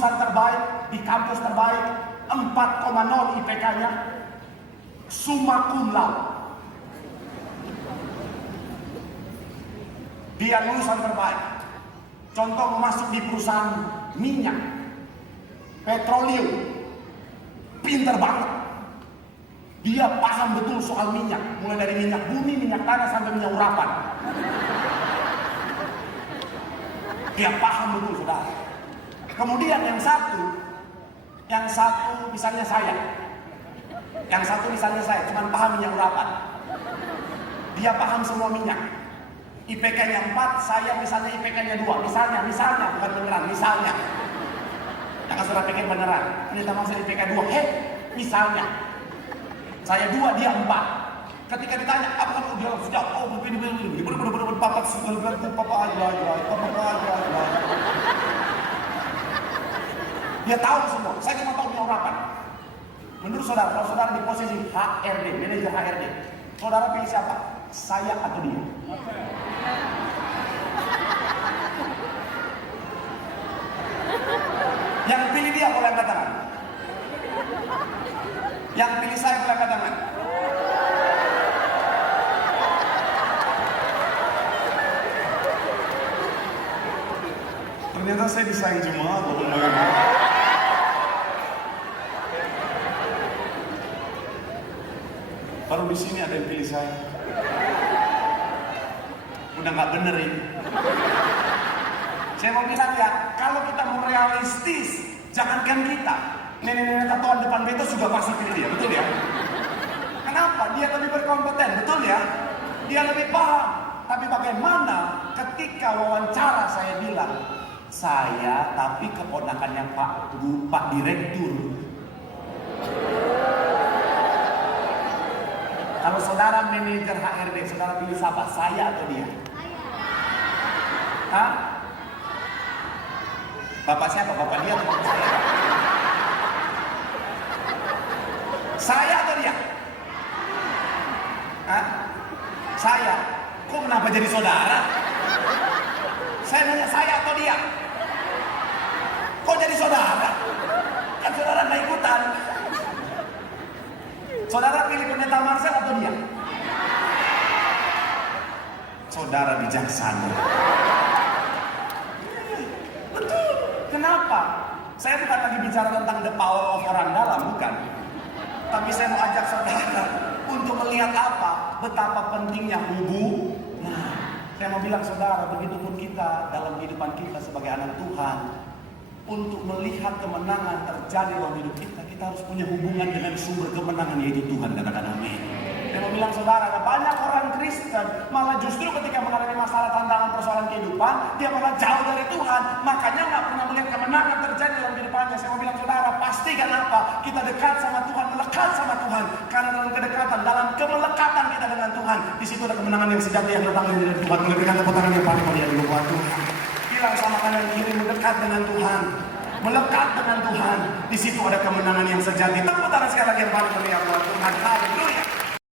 jurusan terbaik, di kampus terbaik, 4,0 IPK-nya, summa cum laude. Dia lulusan terbaik. Contoh mau masuk di perusahaan minyak, petroleum, pinter banget. Dia paham betul soal minyak, mulai dari minyak bumi, minyak tanah sampai minyak urapan. Dia paham betul, saudara. Kemudian yang satu misalnya saya. Yang satu misalnya saya, cuma paham minyak urapan. Dia paham semua minyak. IPK-nya 4, saya misalnya IPK-nya 2. Misalnya, bukan beneran, misalnya. Jangan saudara pikir beneran. Ini maksud IPK 2. Misalnya. Saya 2, dia 4. Ketika ditanya, apa kamu dia langsung jawab? Oh, begini. Papa aja. Dia tahu semua. Saya cuma tahu minyak urapan. Menurut saudara, kalau saudara di posisi HRD, manajer HRD, saudara pilih siapa? Saya atau dia? Yang pilih dia boleh angkat tangan. Yang pilih saya boleh angkat tangan. Ternyata saya disayang jemaat loh. Baru di sini ada yang pilih saya. Udah nggak bener ini. Saya mau bilang ya, kalau kita mau realistis, jangankan kita, nenek-nenek tatoan depan beto juga pasti pilih dia, betul ya? Kenapa? Dia lebih berkompeten, betul ya? Dia lebih paham. Tapi bagaimana ketika wawancara saya bilang, saya tapi keponakannya Pak Direktur. Kalau saudara manajer HRD, saudara pilih siapa? Saya atau dia? Hah? Bapak siapa? Bapak dia atau bapak saya? Saya atau dia? Hah? Saya? Kok kenapa jadi saudara? Saya nanya saya atau dia? Kok jadi saudara? Kan saudara nggak ikutan. Saudara pilih pendeta Marcel atau dia? Saudara bijaksana. Betul. Kenapa? Saya bukan lagi bicara tentang the power of orang dalam, bukan. Tapi saya mau ajak saudara untuk melihat apa? Betapa pentingnya hubungan. Saya mau bilang saudara, begitupun kita dalam kehidupan kita sebagai anak Tuhan, untuk melihat kemenangan terjadi dalam hidup kita, kita harus punya hubungan dengan sumber kemenangan, yaitu Tuhan. Katakan amin. Saya mau bilang saudara, banyak orang Kristen malah justru ketika mengalami masalah, tantangan, persoalan kehidupan, dia malah jauh dari Tuhan. Makanya nggak pernah melihat kemenangan terjadi dalam kehidupannya. Saya mau bilang saudara, pastikan apa? Kita dekat sama Tuhan, melekat sama Tuhan. Karena dalam kedekatan, dalam kemelekatan kita dengan Tuhan, di situ ada kemenangan yang sejati yang datang dari Tuhan. Memberikan tepuk tangan yang paling mulia di buat Tuhan. Bilang sama kanan kiri, mendekat dengan Tuhan, melekat dengan Tuhan. Di situ ada kemenangan yang sejati. Tepuk tangan sekali lagi yang paling mulia buat Tuhan. Haleluya.